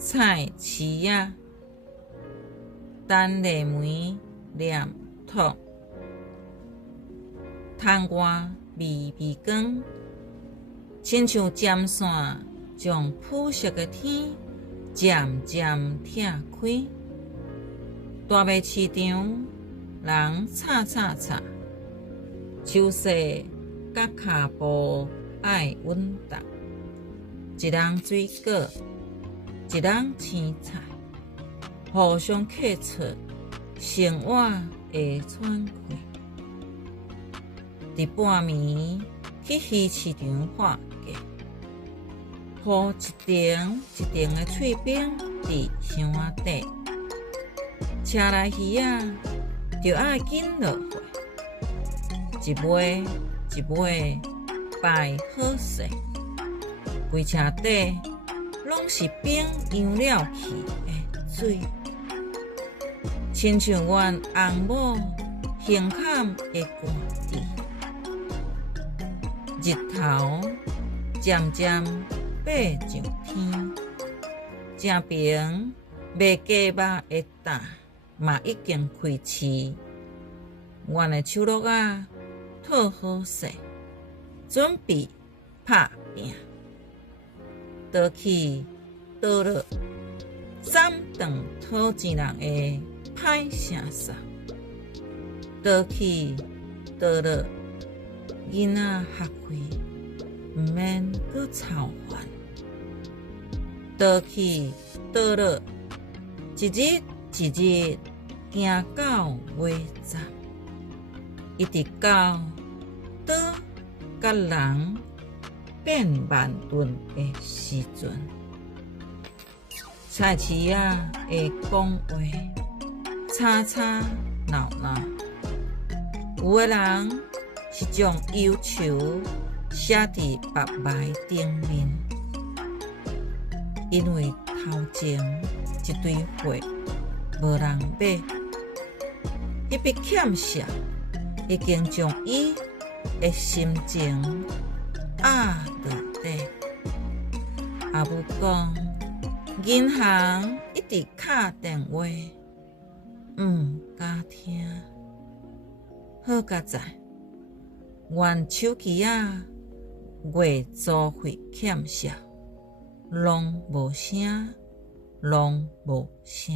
菜市仔，等下暝念土，窗外微微光，亲像针线将铺色的天渐渐拆开。大麦市场人吵吵吵，手势甲脚步爱稳当，一人水果，一人青菜，互相客出，生活会喘气。伫半暝去鱼市场画价，互一顶一顶的脆饼伫箱仔底，车来鱼仔就爱紧落货，一尾一尾摆好势，规车底拢是冰扬了去的水，亲像阮翁某胸坎的汗滴。日头渐渐爬上天，正平卖鸡肉的担嘛已经开市。阮的手落仔套好势，准备拍拼。倒去倒落，闪断讨钱人的歹声哨。倒去倒落，囡仔学会毋免搁操烦。倒去倒落，一日一日行到尾站，一直到倒甲人变慢顿的时阵。菜市仔的讲话吵吵闹闹，有的人是将忧愁写伫白埋顶面，因为头前一堆货无人买，迄笔欠债已经将伊的心情压落底。也不讲银行一直敲电话，毋敢听。好佳在，阮手机啊，月租费欠债，拢无声，拢无声。